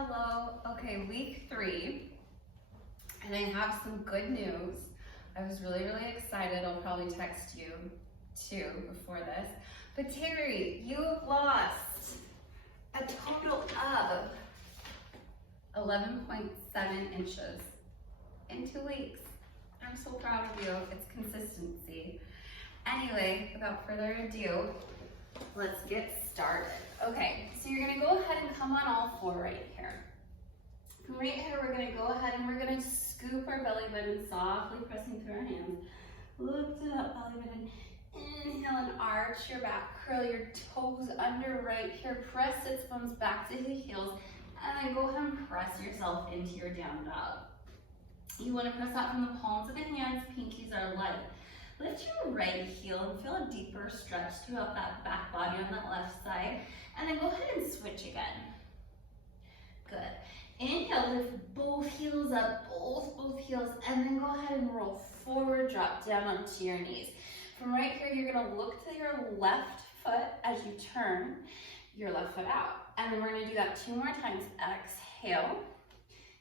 Hello. Okay, week 3, and I have some good news. I was really excited. I'll probably text you too before this. But Terry, you have lost a total of 11.7 inches in 2 weeks. I'm so proud of you. It's consistency. Anyway, without further ado, let's get started. Okay, so you're gonna go ahead and come on all 4 right here. From right here, we're gonna go ahead and we're gonna scoop our belly button, softly pressing through our hands. Lift it up, belly button. Inhale and arch your back. Curl your toes under right here. Press its bones back to the heels. And then go ahead and press yourself into your down dog. You wanna press out from the palms of the hands, pinkies are light. Lift your right heel and feel a deeper stretch throughout that back body on that left side. And then go ahead and switch again. Good. Inhale, lift both heels up, both heels, and then go ahead and roll forward, drop down onto your knees. From right here, you're gonna look to your left foot as you turn your left foot out. And then we're gonna do that 2 more times. Exhale,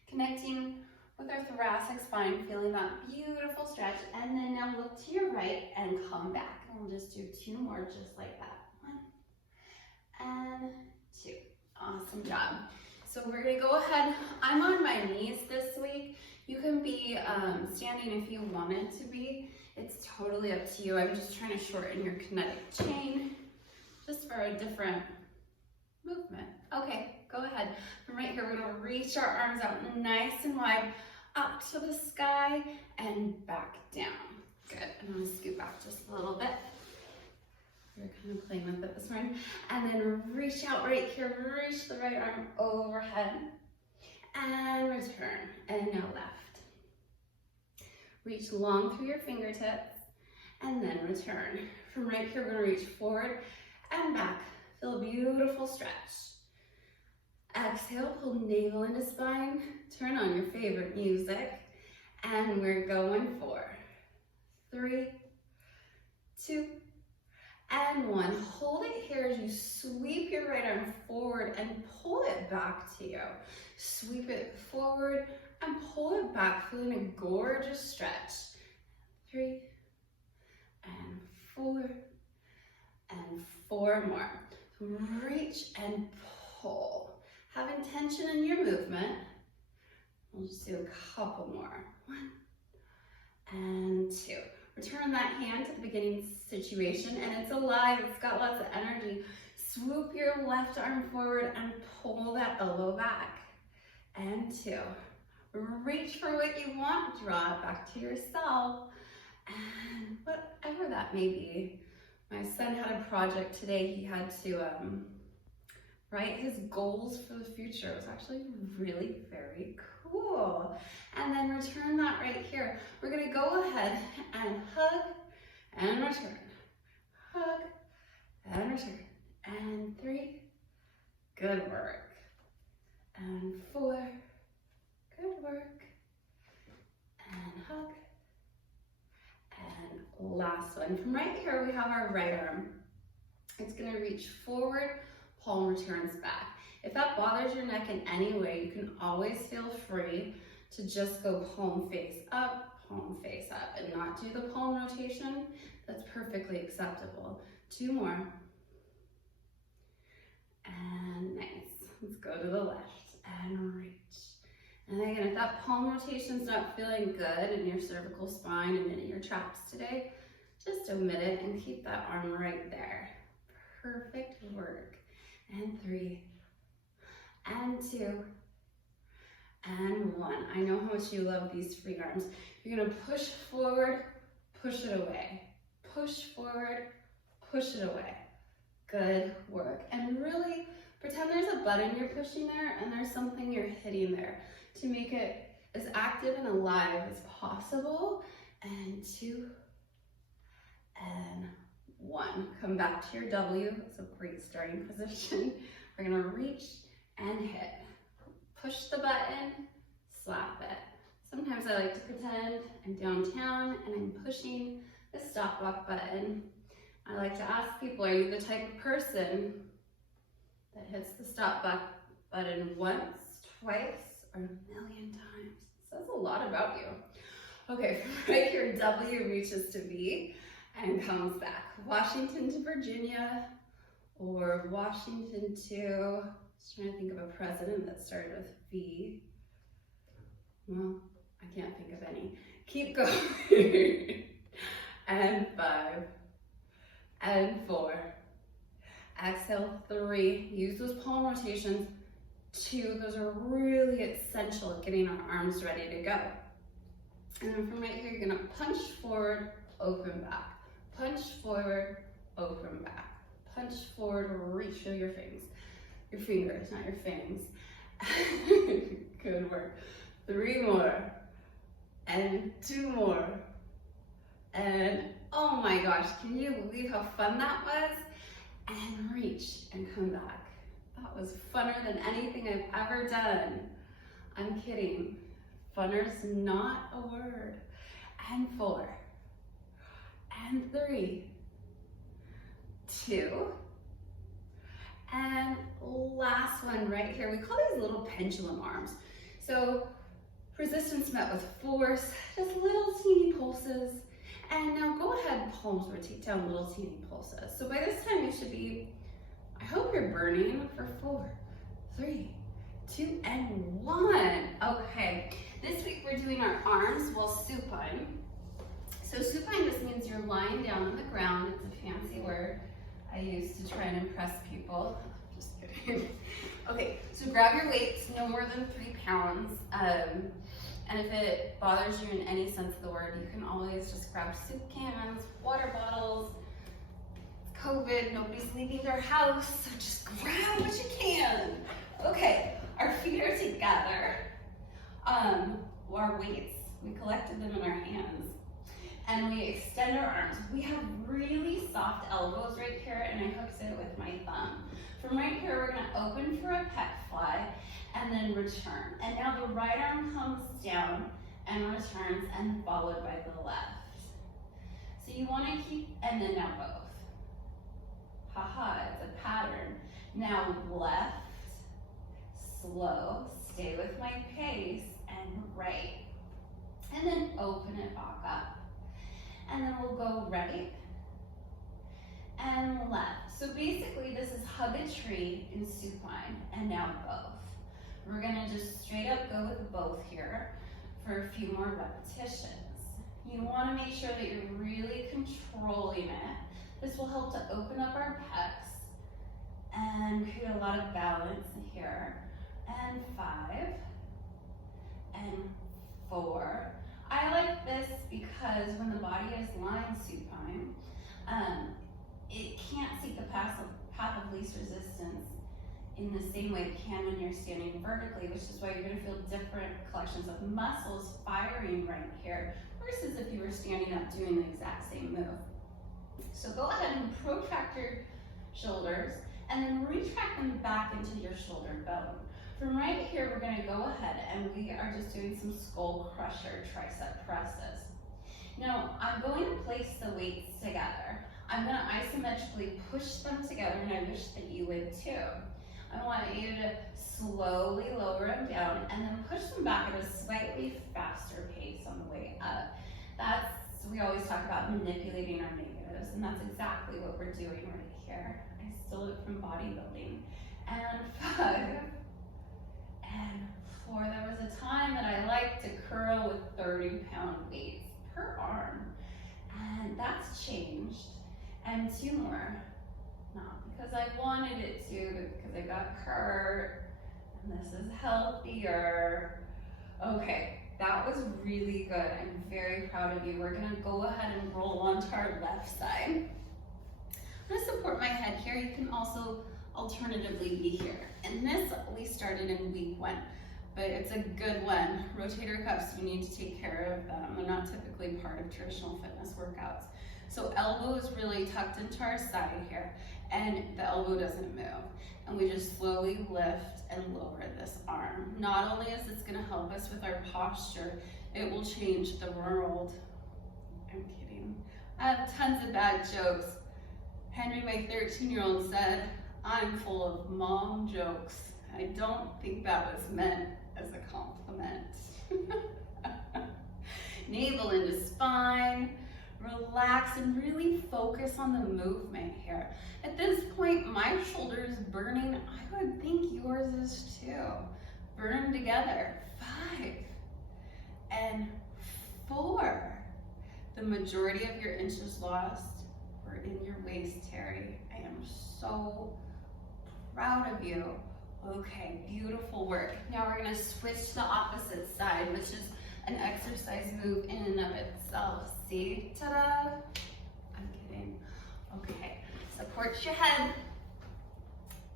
connecting with our thoracic spine, feeling that beautiful stretch. And then now look to your right and come back. And we'll just do 2 more just like that. 1 and 2. Awesome job. So we're gonna go ahead. I'm on my knees this week. You can be standing if you wanted to be. It's totally up to you. I'm just trying to shorten your kinetic chain just for a different movement. Okay, go ahead. From right here, we're gonna reach our arms out nice and wide, up to the sky and back down. Good, and I'm gonna scoot back just a little bit. We're kind of playing with it this morning. And then reach out right here, reach the right arm overhead and return. And now left. Reach long through your fingertips and then return. From right here, we're gonna reach forward and back. Feel a beautiful stretch. Exhale, pull navel into spine, turn on your favorite music, and we're going for 3, 2, and 1. Hold it here as you sweep your right arm forward and pull it back to you. Sweep it forward and pull it back, feeling a gorgeous stretch. 3 and 4 and 4 more. Reach and pull. Have intention in your movement. We'll just do a couple more. 1 and 2. Return that hand to the beginning situation, and it's alive, it's got lots of energy. Swoop your left arm forward and pull that elbow back. And 2. Reach for what you want, draw it back to yourself. And whatever that may be. My son had a project today. He had to write his goals for the future. It was actually really very cool. And then return that right here. We're gonna go ahead and hug and return. Hug and return. And 3, good work. And 4, good work. And hug. And last one. From right here, we have our right arm. It's gonna reach forward, palm returns back. If that bothers your neck in any way, you can always feel free to just go palm face up, and not do the palm rotation. That's perfectly acceptable. 2 more. And nice. Let's go to the left and reach. And again, if that palm rotation's not feeling good in your cervical spine and in your traps today, just omit it and keep that arm right there. Perfect work. And 3, and 2, and 1. I know how much you love these free arms. You're gonna push forward, push it away. Push forward, push it away. Good work. And really pretend there's a button you're pushing there and there's something you're hitting there to make it as active and alive as possible. And 2, and 1. Come back to your W. It's a great starting position. We're gonna reach and hit. Push the button, slap it. Sometimes I like to pretend I'm downtown and I'm pushing the stop walk button. I like to ask people, are you the type of person that hits the stop button once, twice or a million times. It says a lot about you. Okay, from right here, W reaches to V and comes back. Washington to Virginia, or Washington to, just trying to think of a president that started with V. Well, I can't think of any. Keep going. And 5, and 4. Exhale, 3. Use those palm rotations. 2, those are really essential at getting our arms ready to go. And then from right here, you're gonna punch forward, open back. Punch forward, open back. Punch forward, reach through your fingers, not your fangs. Good work. 3 more, and 2 more. And oh my gosh, can you believe how fun that was? And reach and come back. That was funner than anything I've ever done. I'm kidding. Funner's not a word. And 4, and 3, 2, and last one right here. We call these little pendulum arms. So resistance met with force, just little teeny pulses. And now go ahead, palms rotate down, little teeny pulses. So by this time you should be, I hope you're burning for 4, 3, 2, and 1. Okay, this week we're doing our arms while supine. So supine just means you're lying down on the ground. It's a fancy word I use to try and impress people. Just kidding. Okay, so grab your weights, no more than 3 pounds. And if it bothers you in any sense of the word, you can always just grab soup cans, water bottles. It's COVID, nobody's leaving their house, so just grab what you can. Okay, our feet are together. Our weights, we collected them in our hands. And we extend our arms. We have really soft elbows right here, and I hooked it with my thumb. From right here, we're gonna open for a pec fly, and then return. And now the right arm comes down and returns, and followed by the left. So you wanna keep, and then now both. Haha, it's a pattern. Now left, slow, stay with my pace, and right. And then open it back up. And then we'll go right and left. So basically this is hug a tree in supine, and now both. We're gonna just straight up go with both here for a few more repetitions. You wanna make sure that you're really controlling it. This will help to open up our pecs and create a lot of balance here. And 5, and 4. I like this because when the body is lying supine, it can't seek the path of least resistance in the same way it can when you're standing vertically, which is why you're gonna feel different collections of muscles firing right here versus if you were standing up doing the exact same move. So go ahead and protract your shoulders and then retract them back into your shoulder bone. From right here, we're gonna go ahead and we are just doing some skull crusher tricep presses. Now, I'm going to place the weights together. I'm gonna isometrically push them together, and I wish that you would too. I want you to slowly lower them down and then push them back at a slightly faster pace on the way up. We always talk about manipulating our negatives, and that's exactly what we're doing right here. I stole it from bodybuilding. And 5, and 4. There was a time that I liked to curl with 30-pound weights per arm, and that's changed. And 2 more, not because I wanted it to, but because I got hurt, and this is healthier. Okay, that was really good. I'm very proud of you. We're gonna go ahead and roll onto our left side. I'm gonna support my head here. You can also alternatively be here. And this we started in week 1, but it's a good one. Rotator cuffs, you need to take care of them. They're not typically part of traditional fitness workouts. So elbow is really tucked into our side here, and the elbow doesn't move. And we just slowly lift and lower this arm. Not only is this gonna help us with our posture, it will change the world. I'm kidding. I have tons of bad jokes. Henry, my 13-year-old, said, I'm full of mom jokes. I don't think that was meant as a compliment. Navel into spine. Relax and really focus on the movement here. At this point, my shoulder is burning. I would think yours is too. Burn together. 5 and 4. The majority of your inches lost were in your waist, Terri. I am so proud of you. Okay, beautiful work. Now we're gonna switch to the opposite side, which is an exercise move in and of itself. See? Ta-da! I'm kidding. Okay, support your head.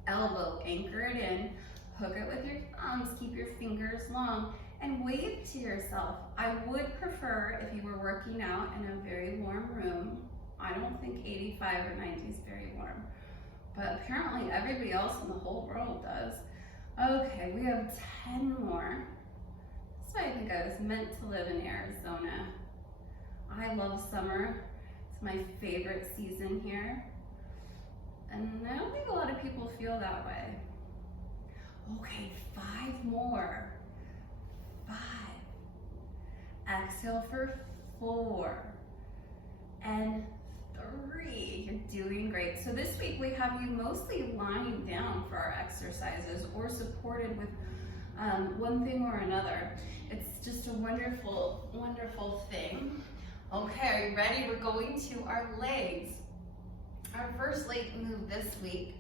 Elbow, anchor it in. Hook it with your thumbs. Keep your fingers long. And wave to yourself. I would prefer if you were working out in a very warm room. I don't think 85 or 90 is very warm. But apparently everybody else in the whole world does. Okay, we have 10 more. So I think I was meant to live in Arizona. I love summer. It's my favorite season here. And I don't think a lot of people feel that way. Okay, 5 more. 5. Exhale for 4. And 3. You're doing great. So this week we have you mostly lying down for our exercises or supported with one thing or another. It's just a wonderful, wonderful thing. Okay, are you ready? We're going to our legs. Our first leg move this week,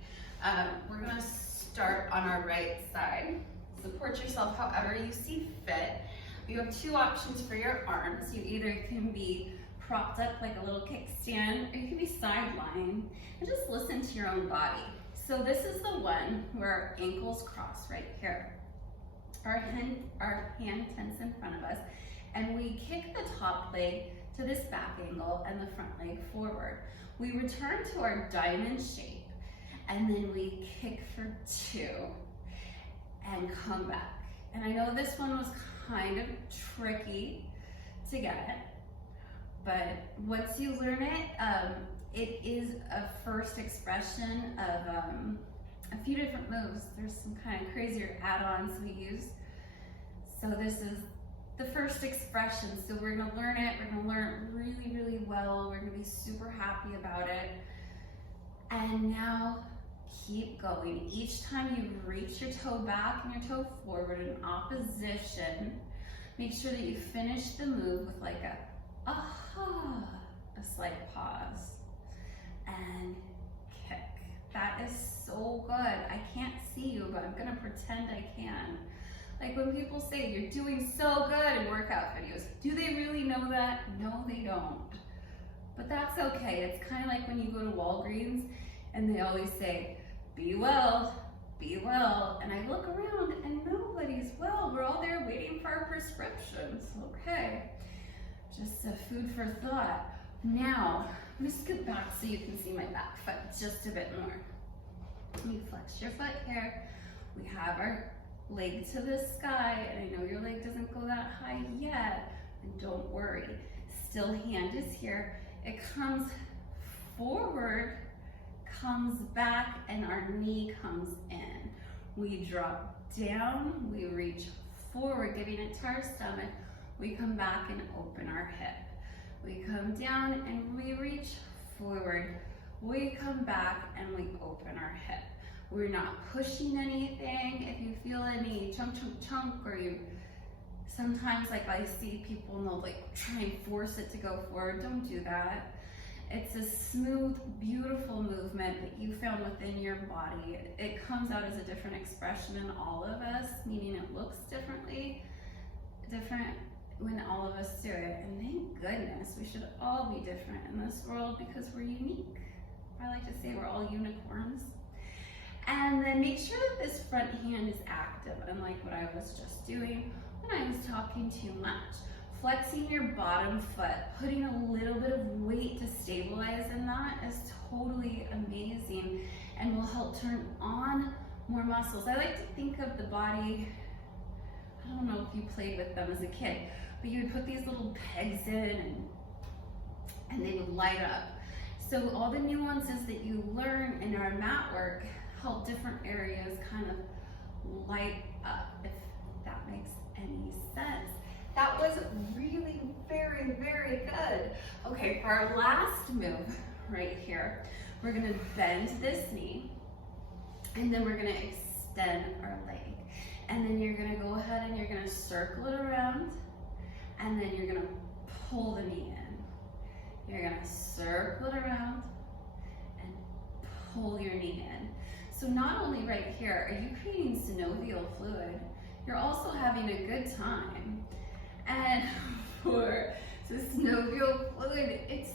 we're gonna start on our right side. Support yourself however you see fit. You have 2 options for your arms. You either can be propped up like a little kickstand, or you can be side lying and just listen to your own body. So this is the one where our ankles cross right here. Our hand tense in front of us, and we kick the top leg to this back angle and the front leg forward. We return to our diamond shape, and then we kick for 2 and come back. And I know this one was kind of tricky to get, but once you learn it, it is a first expression of a few different moves. There's some kind of crazier add-ons we use. So this is the first expression. So we're gonna learn it. We're gonna learn it really, really well. We're gonna be super happy about it. And now keep going. Each time you reach your toe back and your toe forward in opposition, make sure that you finish the move with like a aha, a slight pause, and kick. That is so good. I can't see you, but I'm gonna pretend I can. Like when people say you're doing so good in workout videos, do they really know that? No, they don't. But that's okay. It's kind of like when you go to Walgreens and they always say, be well, be well. And I look around and nobody's well. We're all there waiting for our prescriptions. Okay, just a food for thought. Now, I'm gonna scoot back so you can see my back foot just a bit more. You flex your foot here. We have our leg to the sky, and I know your leg doesn't go that high yet, and don't worry. Still hand is here. It comes forward, comes back, and our knee comes in. We drop down, we reach forward, giving it to our stomach. We come back and open our hip. We come down and we reach forward. We come back and we open our hip. We're not pushing anything. If you feel any chunk, or you sometimes, like I see people and they'll like try and force it to go forward, don't do that. It's a smooth, beautiful movement that you found within your body. It comes out as a different expression in all of us, meaning it looks different when all of us do it. And thank goodness, we should all be different in this world because we're unique. I like to say we're all unicorns. And then make sure that this front hand is active, unlike what I was just doing when I was talking too much. Flexing your bottom foot, putting a little bit of weight to stabilize in that is totally amazing and will help turn on more muscles. I like to think of the body, I don't know if you played with them as a kid, but you would put these little pegs in and they would light up. So all the nuances that you learn in our mat work help different areas kind of light up, if that makes any sense. That was really very, very good. Okay, for our last move right here, we're gonna bend this knee, and then we're gonna extend our leg. And then you're gonna go ahead and you're gonna circle it around, and then you're gonna pull the knee in. You're gonna circle it around and pull your knee in. So not only right here are you creating synovial fluid, you're also having a good time. And for the synovial fluid, it's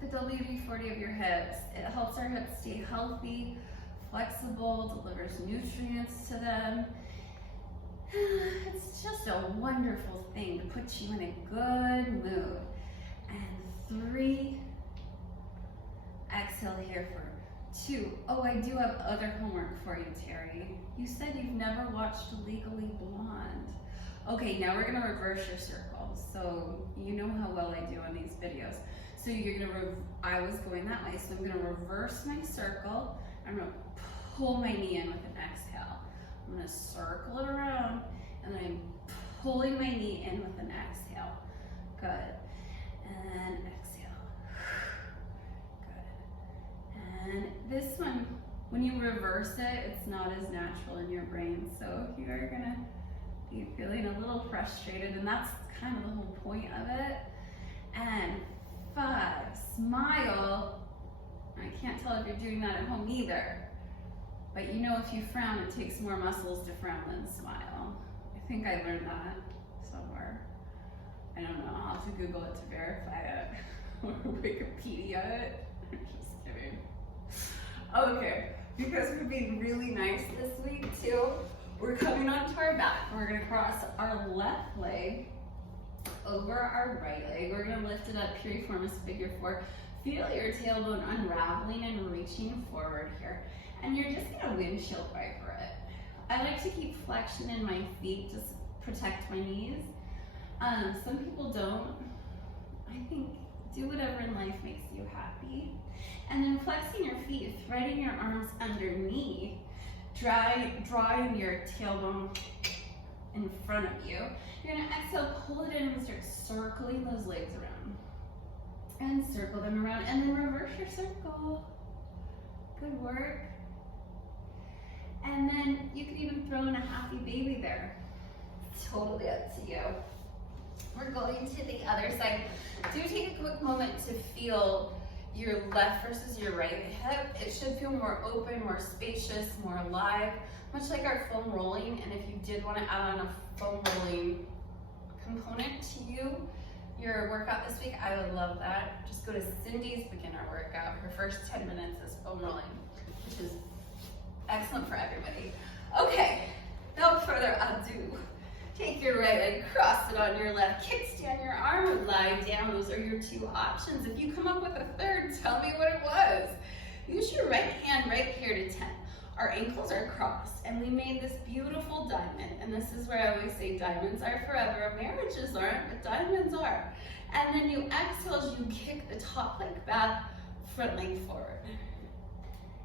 the WD-40 of your hips. It helps our hips stay healthy, flexible, delivers nutrients to them. It's just a wonderful thing to put you in a good mood. And 3, exhale here for 2. Oh, I do have other homework for you, Terri. You said you've never watched Legally Blonde. Okay, now we're gonna reverse your circle. So you know how well I do on these videos. So you're gonna, I was going that way, so I'm gonna reverse my circle. I'm gonna pull my knee in with an exhale. I'm gonna circle it around, and I'm pulling my knee in with an exhale. Good. And exhale. Good. And this one, when you reverse it, it's not as natural in your brain. So you're gonna be feeling a little frustrated, and that's kind of the whole point of it. And 5, smile. I can't tell if you're doing that at home either. But you know, if you frown, it takes more muscles to frown than smile. I think I learned that somewhere. I don't know, I'll have to Google it to verify it. Or Wikipedia it. I'm just kidding. Okay, because we're being really nice this week too, we're coming onto our back. We're gonna cross our left leg over our right leg. We're gonna lift it up, piriformis figure 4. Feel your tailbone unraveling and reaching forward here. And you're just gonna windshield wiper it. I like to keep flexion in my feet to protect my knees. Some people don't. I think do whatever in life makes you happy. And then flexing your feet, threading your arms underneath, drawing your tailbone in front of you. You're gonna exhale, pull it in, and start circling those legs around. And circle them around, and then reverse your circle. Good work. And then you could even throw in a happy baby there. Totally up to you. We're going to the other side. Do take a quick moment to feel your left versus your right hip. It should feel more open, more spacious, more alive, much like our foam rolling. And if you did want to add on a foam rolling component to your workout this week, I would love that. Just go to Cindy's beginner workout. Her first 10 minutes is foam rolling, which is excellent for everybody. Okay, without further ado, take your right leg, cross it on your left, kickstand your arm, and lie down. Those are your 2 options. If you come up with a third, tell me what it was. Use your right hand right here to 10. Our ankles are crossed, and we made this beautiful diamond. And this is where I always say diamonds are forever. Marriages aren't, but diamonds are. And then you exhale as you kick the top leg back, front leg forward.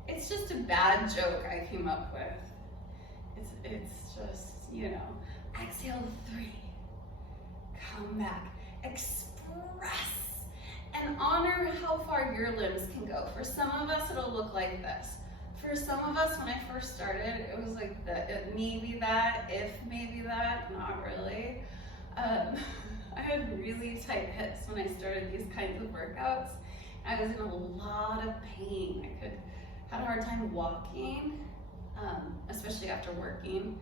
It's just a bad joke I came up with. It's just, you know. Exhale 3, come back, express, and honor how far your limbs can go. For some of us, it'll look like this. For some of us, when I first started, it was like maybe that, if maybe that, not really. I had really tight hips when I started these kinds of workouts. I was in a lot of pain. I had a hard time walking, especially after working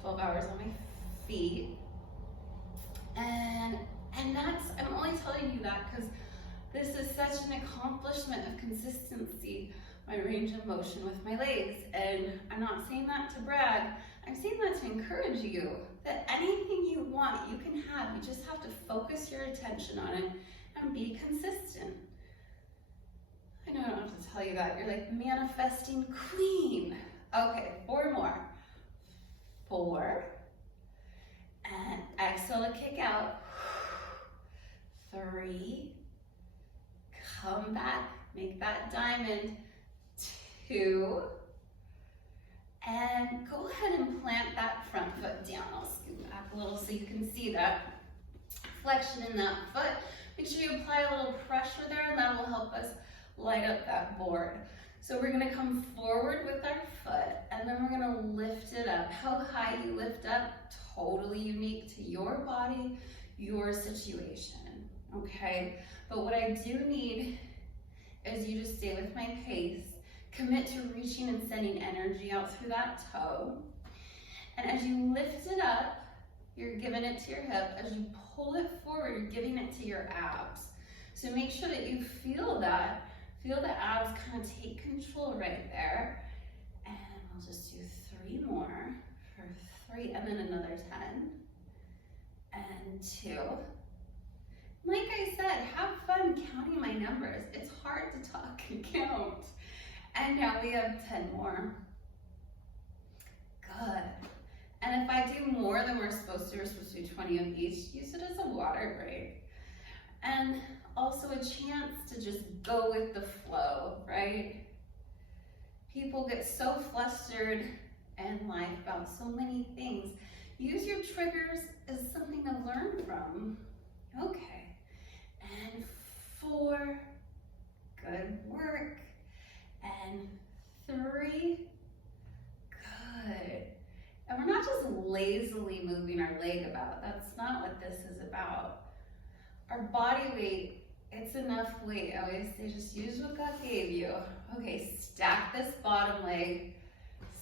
12 hours on my feet. And that's, I'm only telling you that because this is such an accomplishment of consistency, my range of motion with my legs. And I'm not saying that to brag, I'm saying that to encourage you that anything you want, you can have. You just have to focus your attention on it and be consistent. I know I don't have to tell you that. You're like manifesting queen. Okay, 4 more. 4. And exhale to kick out. 3. Come back, make that diamond. 2. And go ahead and plant that front foot down. I'll scoot back a little so you can see that flexion in that foot. Make sure you apply a little pressure there, and that will help us light up that board. So we're gonna come forward with our foot, and then we're gonna lift it up. How high you lift up, totally unique to your body, your situation, okay? But what I do need is you to stay with my pace, commit to reaching and sending energy out through that toe. And as you lift it up, you're giving it to your hip. As you pull it forward, you're giving it to your abs. So make sure that you feel that. Feel the abs kind of take control right there. And we'll just do 3 more for 3, and then another 10. And 2. Like I said, have fun counting my numbers. It's hard to talk and count. And now we have 10 more. Good. And if I do more than we're supposed to do 20 of each, use it as a water break. And also a chance to just go with the flow, right? People get so flustered in life about so many things. Use your triggers as something to learn from. Okay. And 4, good work. And 3, good. And we're not just lazily moving our leg about. That's not what this is about. Our body weight, it's enough weight. I always say just use what God gave you. Okay, stack this bottom leg,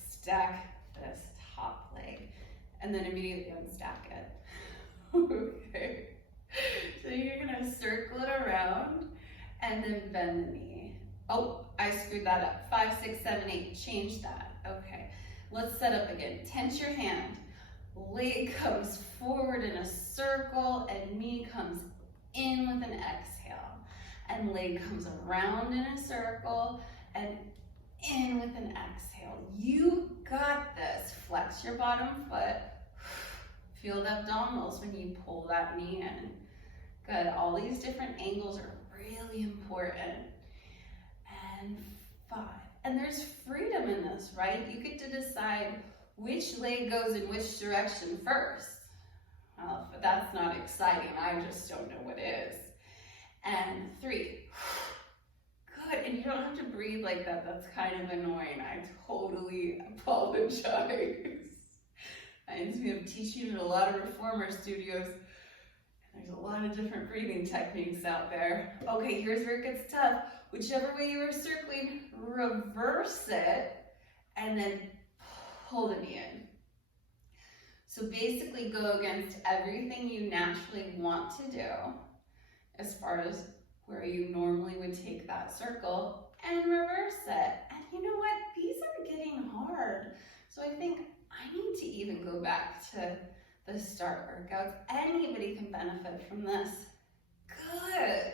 stack this top leg, and then immediately unstack it. Okay. So you're gonna circle it around and then bend the knee. Oh, I screwed that up. 5, 6, 7, 8, change that. Okay, let's set up again. Tense your hand. Leg comes forward in a circle and knee comes in with an exhale. And leg comes around in a circle and in with an exhale. You got this. Flex your bottom foot. Feel the abdominals when you pull that knee in. Good. All these different angles are really important. And 5. And there's freedom in this, right? You get to decide which leg goes in which direction first. Well, if that's not exciting, I just don't know what is. And 3. Good. And you don't have to breathe like that. That's kind of annoying. I totally apologize. Reminds me of teaching in a lot of reformer studios. There's a lot of different breathing techniques out there. Okay, here's where it gets tough. Whichever way you are circling, reverse it and then pull the knee in. So basically go against everything you naturally want to do as far as where you normally would take that circle and reverse it. And you know what? These are getting hard. So I think I need to even go back to the start workouts. Anybody can benefit from this. Good.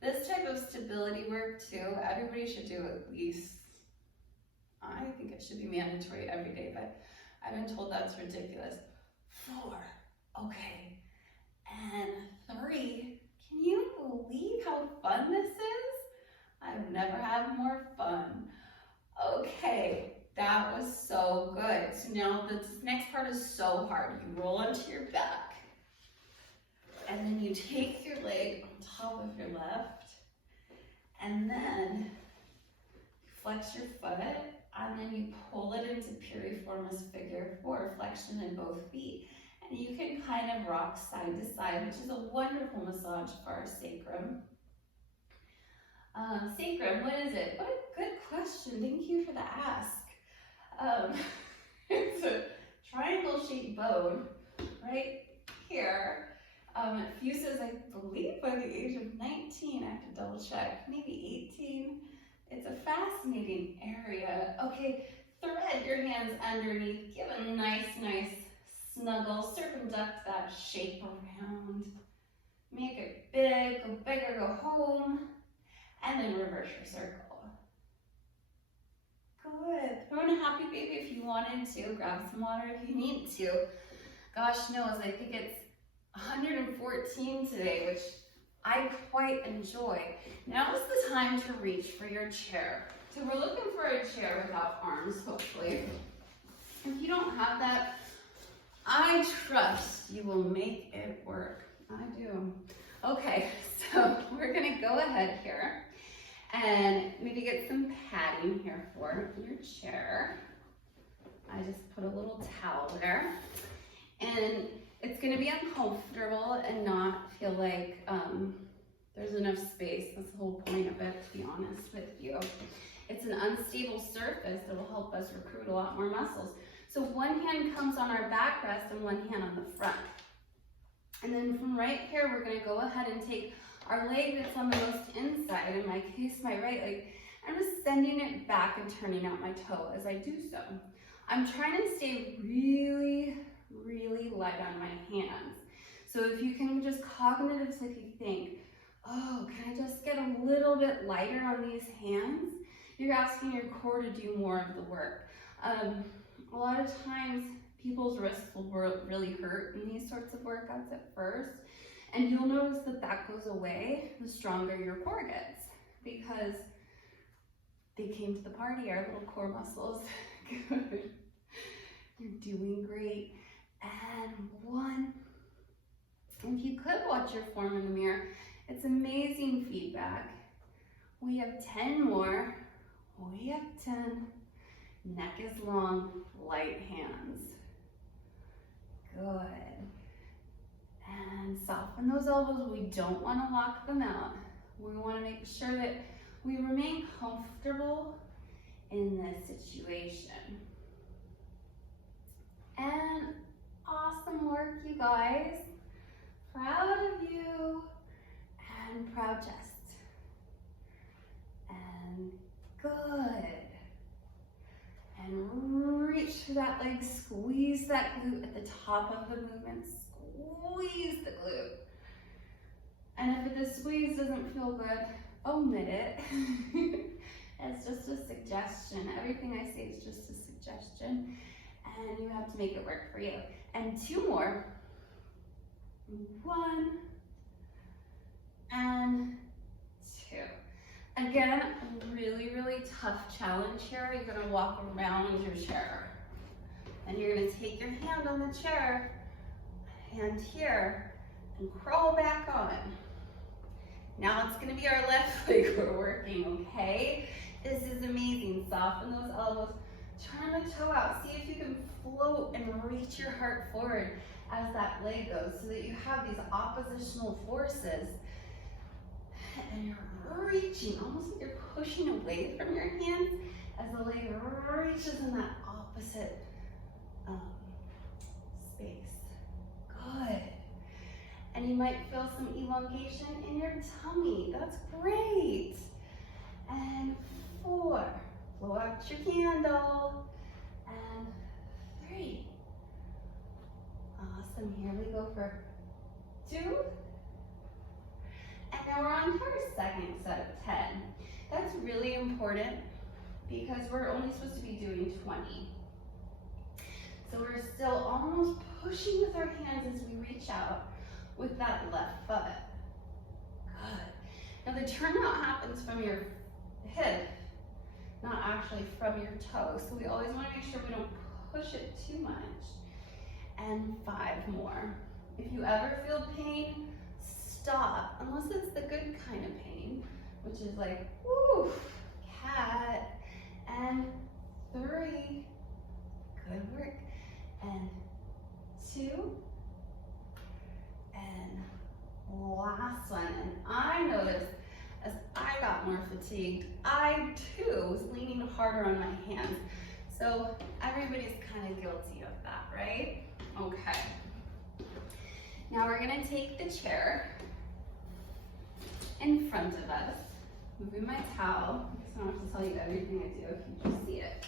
This type of stability work too, everybody should do at least, I think it should be mandatory every day, but I've been told that's ridiculous. 4, okay, and 3, can you believe how fun this is? I've never had more fun. Okay, that was so good. So now this next part is so hard. You roll onto your back, and then you take your leg on top of your left, and then you flex your foot, and then you pull it into piriformis figure 4, flexion in both feet. And you can kind of rock side to side, which is a wonderful massage for our sacrum. Sacrum, what is it? What a good question. Thank you for the ask. It's a triangle-shaped bone right here. It fuses, I believe, by the age of 19. I have to double check. Maybe 18. It's a fascinating area. Okay, thread your hands underneath. Give a nice snuggle. Circumduct that shape around. Make it big, go bigger, go home. And then reverse your circle. Good. Throw in a happy baby if you wanted to. Grab some water if you need to. Gosh knows, I think it's 114 today, which I quite enjoy. Now is the time to reach for your chair. So we're looking for a chair without arms, hopefully. If you don't have that, I trust you will make it work. I do. Okay, so we're gonna go ahead here and maybe get some padding here for your chair. I just put a little towel there. And it's gonna be uncomfortable and not feel like there's enough space. That's the whole point of it, to be honest with you. It's an unstable surface that will help us recruit a lot more muscles. So one hand comes on our backrest and one hand on the front. And then from right here, we're gonna go ahead and take our leg that's on the most inside, in my case, my right leg. I'm just sending it back and turning out my toe as I do so. I'm trying to stay really, really light on my hands. So if you can just cognitively think, oh, can I just get a little bit lighter on these hands? You're asking your core to do more of the work. A lot of times, people's wrists will really hurt in these sorts of workouts at first, and you'll notice that that goes away the stronger your core gets, because they came to the party, our little core muscles. Good. You're doing great. And one. If you could watch your form in the mirror, it's amazing feedback. We have 10 more. We have 10. Neck is long, light hands. Good. And soften those elbows. We don't want to lock them out. We want to make sure that we remain comfortable in this situation. And awesome work, you guys. Proud of you. And proud chest. And good. And reach through that leg, squeeze that glute at the top of the movement, squeeze the glute. And if the squeeze doesn't feel good, omit it. It's just a suggestion. Everything I say is just a suggestion, and you have to make it work for you. And 2 more. 1 and 2. Again, really, really tough challenge here. You're gonna walk around your chair. And you're gonna take your hand on the chair, hand here, and crawl back on. Now it's gonna be our left leg we're working, okay? This is amazing. Soften those elbows. Turn the toe out. See if you can float and reach your heart forward as that leg goes, so that you have these oppositional forces. And you're reaching, almost like you're pushing away from your hands as the leg reaches in that opposite space. Good. And you might feel some elongation in your tummy. That's great. And 4, blow out your candle. And 3. Awesome, here we go for 2. And now we're on to our second set of 10. That's really important because we're only supposed to be doing 20. So we're still almost pushing with our hands as we reach out with that left foot. Good. Now the turnout happens from your hip, not actually from your toe. So we always want to make sure we don't push it too much. And 5 more. If you ever feel pain, stop, unless it's the good kind of pain, which is like, woo, cat. And 3, good work. And 2, and last one. And I noticed as I got more fatigued, I too was leaning harder on my hands. So everybody's kind of guilty of that, right? Okay. Now we're gonna take the chair in front of us, moving my towel, because I don't have to tell you everything I do if you just see it.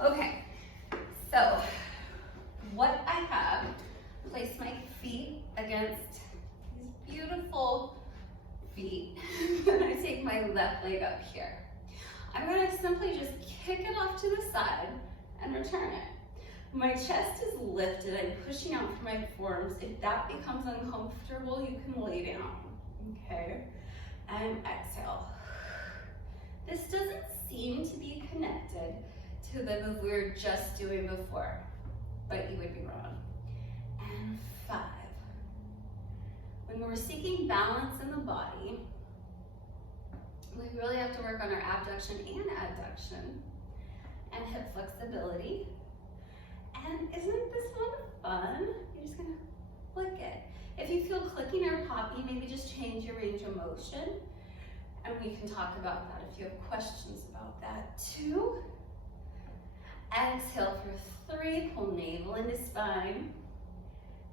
Okay, so what I have, place my feet against these beautiful feet, and I take my left leg up here. I'm gonna simply just kick it off to the side and return it. My chest is lifted, I'm pushing out from my forearms. If that becomes uncomfortable, you can lay down, okay? And exhale. This doesn't seem to be connected to the move we were just doing before. but you would be wrong. And 5. When we're seeking balance in the body, we really have to work on our abduction and adduction and hip flexibility. And isn't this one fun? You're just gonna flick it. If you feel clicking or poppy, maybe just change your range of motion. And we can talk about that if you have questions about that. 2. Exhale for 3, pull navel into spine.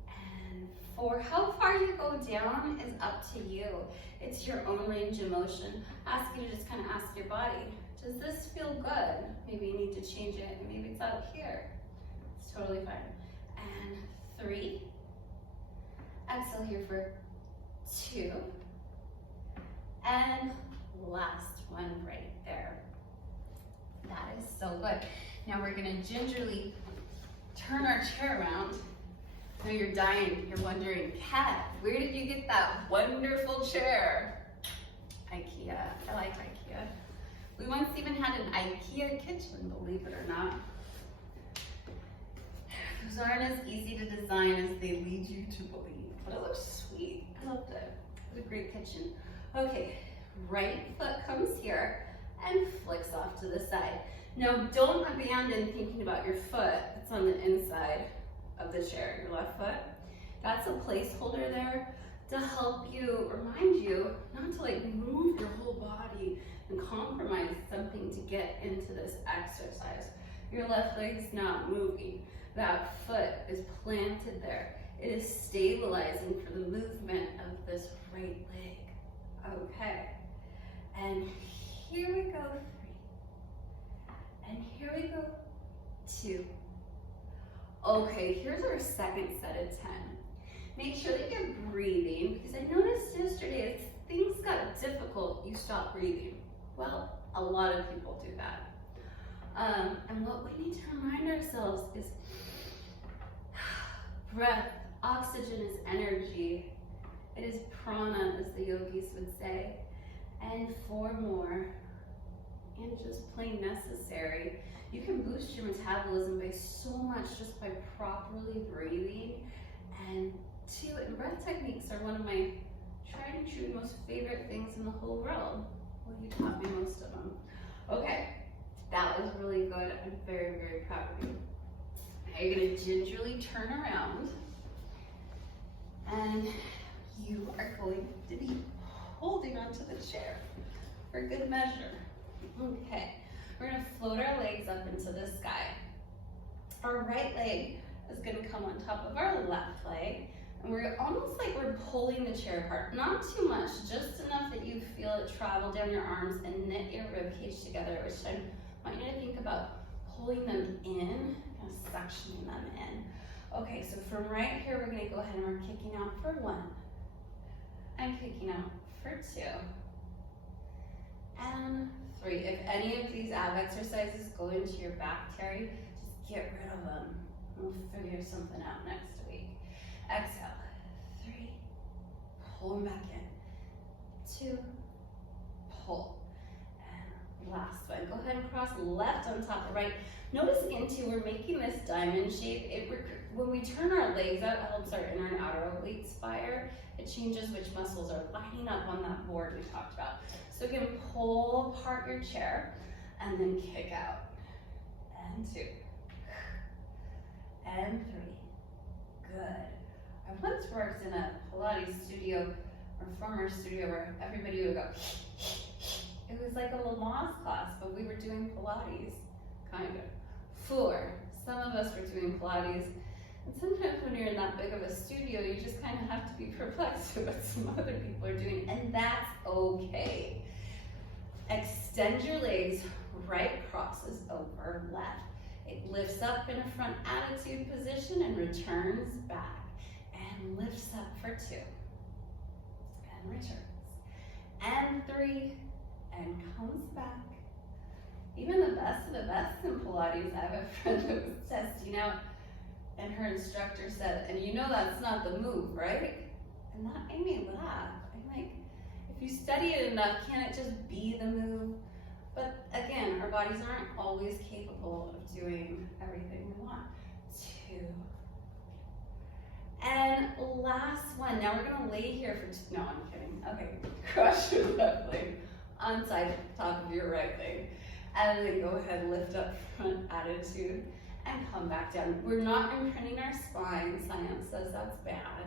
And 4, how far you go down is up to you. It's your own range of motion. Ask you to just kind of ask your body, does this feel good? Maybe you need to change it, and maybe it's out here. It's totally fine. And 3, exhale here for 2. And last one right there. That is so good. Now we're gonna gingerly turn our chair around. Now you're dying, you're wondering, Kat, where did you get that wonderful chair? IKEA, I like IKEA. We once even had an IKEA kitchen, believe it or not. Those aren't as easy to design as they lead you to believe, but it looks sweet. I loved it. It was a great kitchen. Okay, right foot comes here and flicks off to the side. Now don't abandon thinking about your foot that's on the inside of the chair, your left foot. That's a placeholder there to help you, remind you not to like move your whole body and compromise something to get into this exercise. Your left leg's not moving. That foot is planted there. It is stabilizing for the movement of this right leg. Okay, and here we go, 3. And here we go, 2. Okay, here's our second set of 10. Make sure that you're breathing, because I noticed yesterday as things got difficult, you stop breathing. Well, a lot of people do that. And what we need to remind ourselves is breath, oxygen is energy. It is prana, as the yogis would say. And 4 more, and just plain necessary. You can boost your metabolism by so much just by properly breathing. And 2, and breath techniques are one of my tried and true most favorite things in the whole world. Well, you taught me most of them. Okay, that was really good. I'm very, very proud of you. Now you're gonna gingerly turn around, and you are going to be holding onto the chair for good measure. Okay, we're gonna float our legs up into the sky. Our right leg is gonna come on top of our left leg, and we're almost like we're pulling the chair apart. Not too much, just enough that you feel it travel down your arms and knit your rib cage together, which I want you to think about pulling them in, kind of suctioning them in. Okay, so from right here, we're gonna go ahead and we're kicking out for 1. I'm kicking out for 2. And 3. If any of these ab exercises go into your back, Terry, just get rid of them. We'll figure something out next week. Exhale. 3. Pull them back in. 2. Pull. And last one. Go ahead and cross left on top of right. Notice again too, we're making this diamond shape. When we turn our legs out, it helps our inner and outer obliques fire. It changes which muscles are lining up on that board we talked about. So again, pull apart your chair and then kick out. And 2. And 3. Good. I once worked in a Pilates studio, or former studio, where everybody would go, it was like a Lamaze class, but we were doing Pilates, kind of. 4. Some of us were doing Pilates. And sometimes when you're in that big of a studio, you just kind of have to be perplexed with what some other people are doing, and that's okay. Extend your legs, right crosses over left. It lifts up in a front attitude position and returns back. And lifts up for 2. And returns. And 3. And comes back. Even the best of the best in Pilates, I have a friend who was testing out, and her instructor said, and you know that's not the move, right? And that made me laugh. I'm like, if you study it enough, can't it just be the move? But again, our bodies aren't always capable of doing everything we want. 2. 2. And last one. Now we're gonna lay here for 2. No, I'm kidding. Okay, cross your left leg on side top of your right leg. And then go ahead, lift up front attitude and come back down. We're not imprinting our spine. Science says that's bad.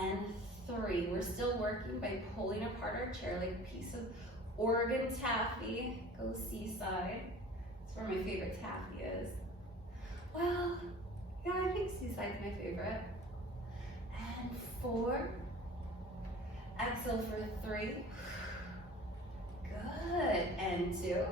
And 3, we're still working by pulling apart our chair like a piece of Oregon taffy. Go seaside. That's where my favorite taffy is. Well, yeah, I think seaside's my favorite. And 4. Exhale for 3. Good. And 2.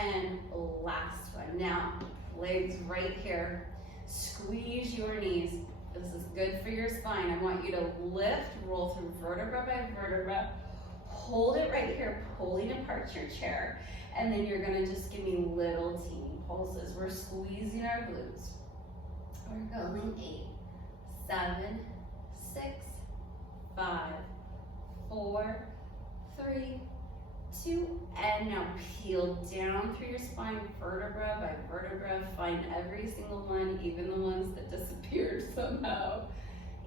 And last one. Now, legs right here. Squeeze your knees. This is good for your spine. I want you to lift, roll through vertebra by vertebra. Hold it right here, pulling apart your chair. And then you're gonna just give me little teeny pulses. We're squeezing our glutes. We're going 8, 7, 6, 5, 4, 3, 2, and now peel down through your spine, vertebra by vertebra. Find every single one, even the ones that disappeared somehow.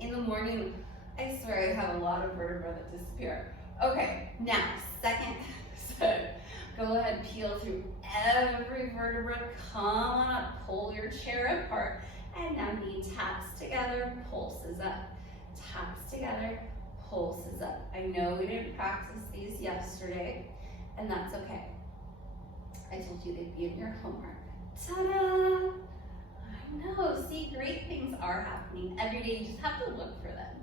In the morning, I swear I have a lot of vertebra that disappear. Okay, now, second set. Go ahead, peel through every vertebra. Come on up, pull your chair apart. And now knee taps together, pulses up. Taps together, pulses up. I know we didn't practice these yesterday, and that's okay. I told you they'd be in your homework. Ta-da! I know, see, great things are happening every day. You just have to look for them.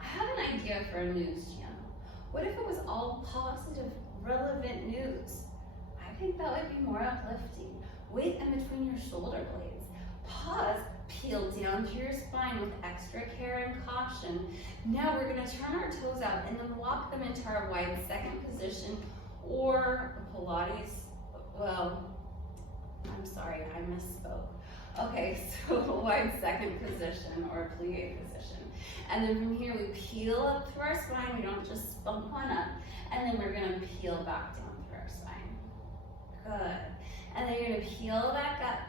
I have an idea for a news channel. What if it was all positive, relevant news? I think that would be more uplifting. Weight in between your shoulder blades. Pause, peel down through your spine with extra care and caution. Now we're gonna turn our toes out and then walk them into our wide second position, or Pilates, well, I'm sorry, I misspoke. Okay, so wide second position or plie position. And then from here, we peel up through our spine. We don't just bump on up. And then we're gonna peel back down through our spine. Good. And then you're gonna peel back up.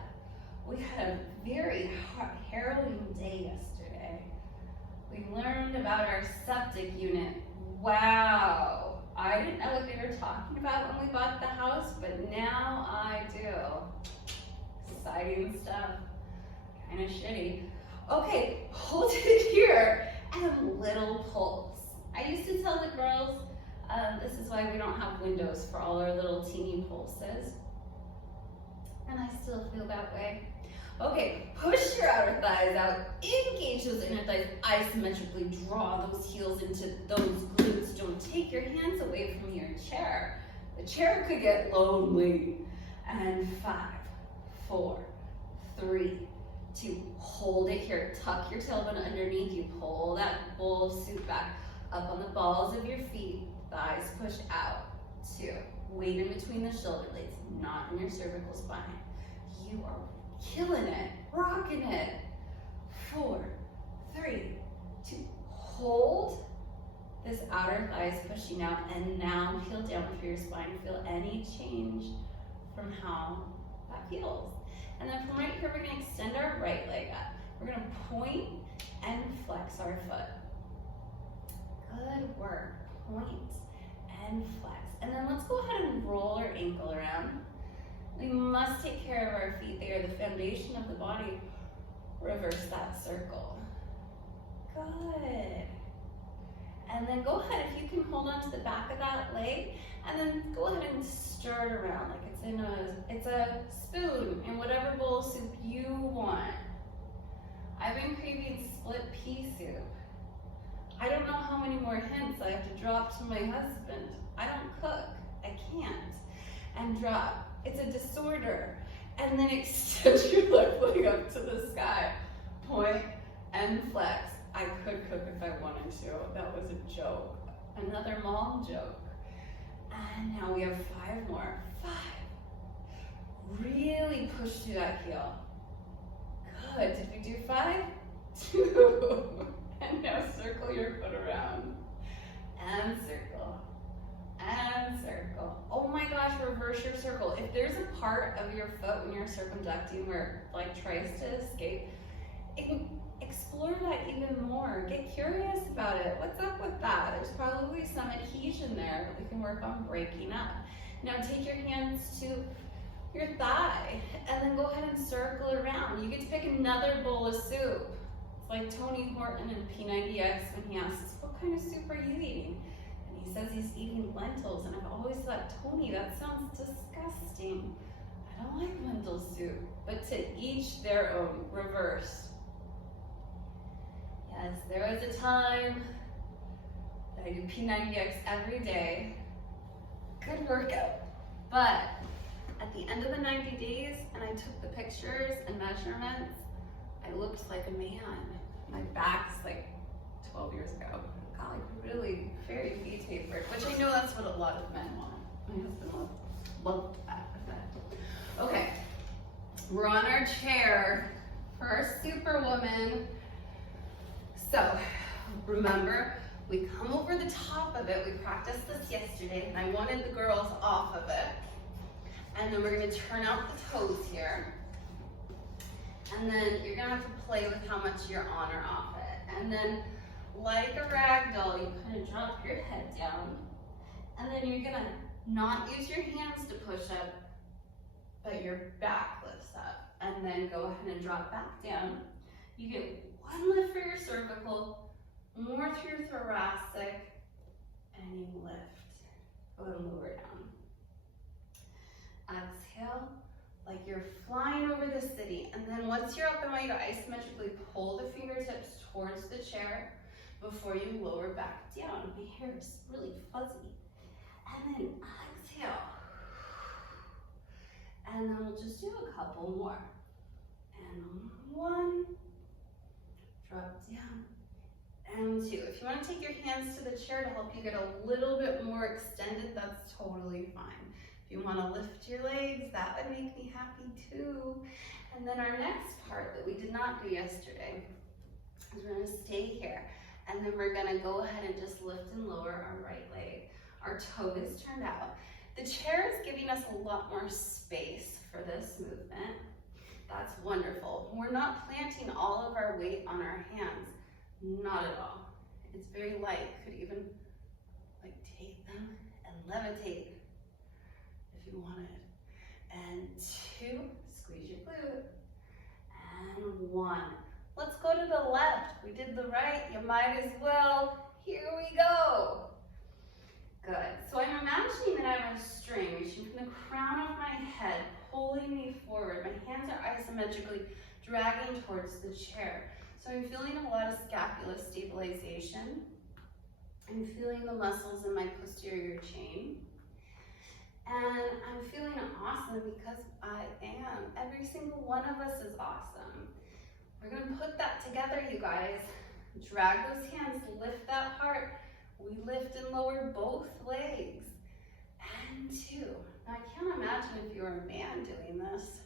We had a very harrowing day yesterday. We learned about our septic unit. Wow. I didn't know what they were talking about when we bought the house, but now I do. Exciting stuff. Kind of shitty. Okay, hold it here and little pulse. I used to tell the girls, this is why we don't have windows for all our little teeny pulses. And I still feel that way. Okay, push your outer thighs out, engage those inner thighs, isometrically draw those heels into those glutes. Don't take your hands away from your chair. The chair could get lonely. And 5, 4, 3, 2, hold it here. Tuck your tailbone underneath you. Pull that bowl of soup back up on the balls of your feet. Thighs push out. 2, weight in between the shoulder blades, not in your cervical spine. You are killing it, rocking it. 4, 3, 2, hold this outer thighs pushing out, and now peel down through your spine. Feel any change from how that feels. And then from right here, we're gonna extend our right leg up. We're gonna point and flex our foot. Good work, point and flex. And then let's go ahead and roll our ankle around. We must take care of our feet. They are the foundation of the body. Reverse that circle. Good. And then go ahead, if you can hold on to the back of that leg, and then go ahead and stir it around like it's a spoon in whatever bowl of soup you want. I've been craving split pea soup. I don't know how many more hints I have to drop to my husband. I don't cook, I can't. And drop. It's a disorder. And then extend your left leg up to the sky. Point and flex. I could cook if I wanted to. That was a joke. Another mom joke. And now we have 5 more. 5. Really push through that heel. Good. Did we do 5? 2. And now circle your foot around. And circle. and circle. Oh my gosh, reverse your circle. If there's a part of your foot when you're circumducting where it like tries to escape, explore that even more. Get curious about it. What's up with that? There's probably some adhesion there that we can work on breaking up. Now take your hands to your thigh and then go ahead and circle around. You get to pick another bowl of soup. It's like Tony Horton in P90X when he asks, what kind of soup are you eating? And he says he's eating lentils, and I've always thought, Tony, that sounds disgusting. I don't like lentil soup, but to each their own. Reverse. Yes, there was a time that I do P90X every day. Good workout. But at the end of the 90 days, and I took the pictures and measurements, I looked like a man. My back's like 12 years ago. Got like really very V-tapered, which I know that's what a lot of men want. My husband loved that effect. Okay, we're on our chair for our Superwoman. So remember, we come over the top of it. We practiced this yesterday, and I wanted the girls off of it. And then we're gonna turn out the toes here. And then you're gonna have to play with how much you're on or off it. And then, like a rag doll, you kind of drop your head down. And then you're gonna not use your hands to push up, but your back lifts up. And then go ahead and drop back down. You get one lift for your cervical, more through your thoracic, and you lift. Go ahead and lower down. Exhale, like you're flying over the city. And then once you're up and away, to isometrically pull the fingertips towards the chair before you lower back down. My hair is really fuzzy. And then exhale. And then we'll just do a couple more. And one, drop down, and two. If you want to take your hands to the chair to help you get a little bit more extended, that's totally fine. If you want to lift your legs, that would make me happy too. And then our next part that we did not do yesterday is we're going to stay here. And then we're going to go ahead and just lift and lower our right leg. Our toe is turned out. The chair is giving us a lot more space for this movement. That's wonderful. We're not planting all of our weight on our hands. Not at all. It's very light. Could even like take them and levitate if you wanted. And two, squeeze your glute. And one. Let's go to the left. We did the right. You might as well. Here we go. Good. So I'm imagining that I have a string reaching from the crown of my head, pulling me forward. My hands are isometrically dragging towards the chair. So I'm feeling a lot of scapula stabilization. I'm feeling the muscles in my posterior chain. And I'm feeling awesome because I am. Every single one of us is awesome. We're going to put that together, you guys. Drag those hands, lift that heart. We lift and lower both legs. And two. Now, I can't imagine if you were a man doing this.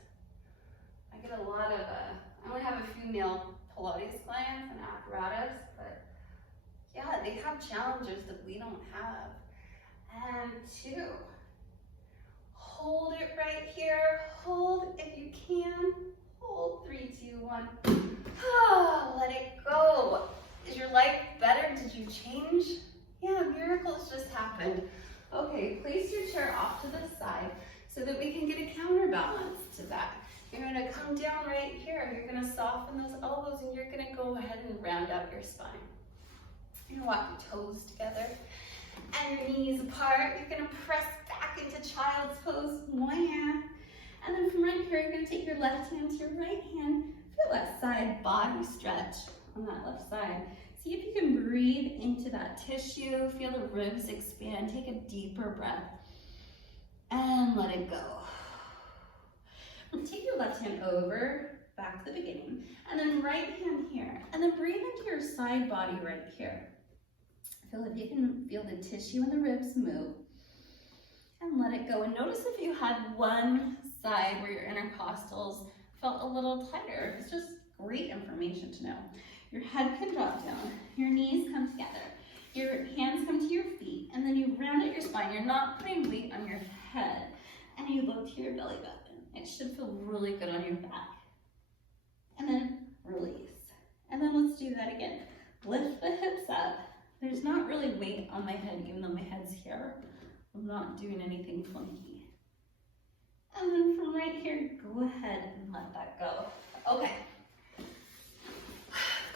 I get a lot of, I only have a few male Pilates clients and apparatus, but yeah, they have challenges that we don't have. And two. Hold it right here. Hold if you can. Hold. 3, 2, 1. Let it go. Is your life better? Did you change? Yeah, miracles just happened. Okay, place your chair off to the side so that we can get a counterbalance to that. You're going to come down right here. You're going to soften those elbows and you're going to go ahead and round out your spine. You're going to walk your toes together and your knees apart. You're going to press back into child's pose. And then from right here, you're going to take your left hand to your right hand. Feel that side body stretch on that left side. See if you can breathe into that tissue. Feel the ribs expand. Take a deeper breath. And let it go. And take your left hand over, back to the beginning. And then right hand here. And then breathe into your side body right here. Feel if you can feel the tissue and the ribs move. And let it go. And notice if you had one side where your intercostals felt a little tighter. It's just great information to know. Your head can drop down. Your knees come together. Your hands come to your feet, and then you round out your spine. You're not putting weight on your head, and you look to your belly button. It should feel really good on your back. And then release. And then let's do that again. Lift the hips up. There's not really weight on my head, even though my head's here. I'm not doing anything funky. And then from right here, go ahead and let that go. Okay.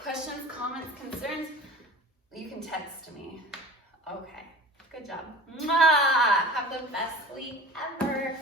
Questions, comments, concerns? You can text me. Okay. Good job. Mwah! Have the best week ever.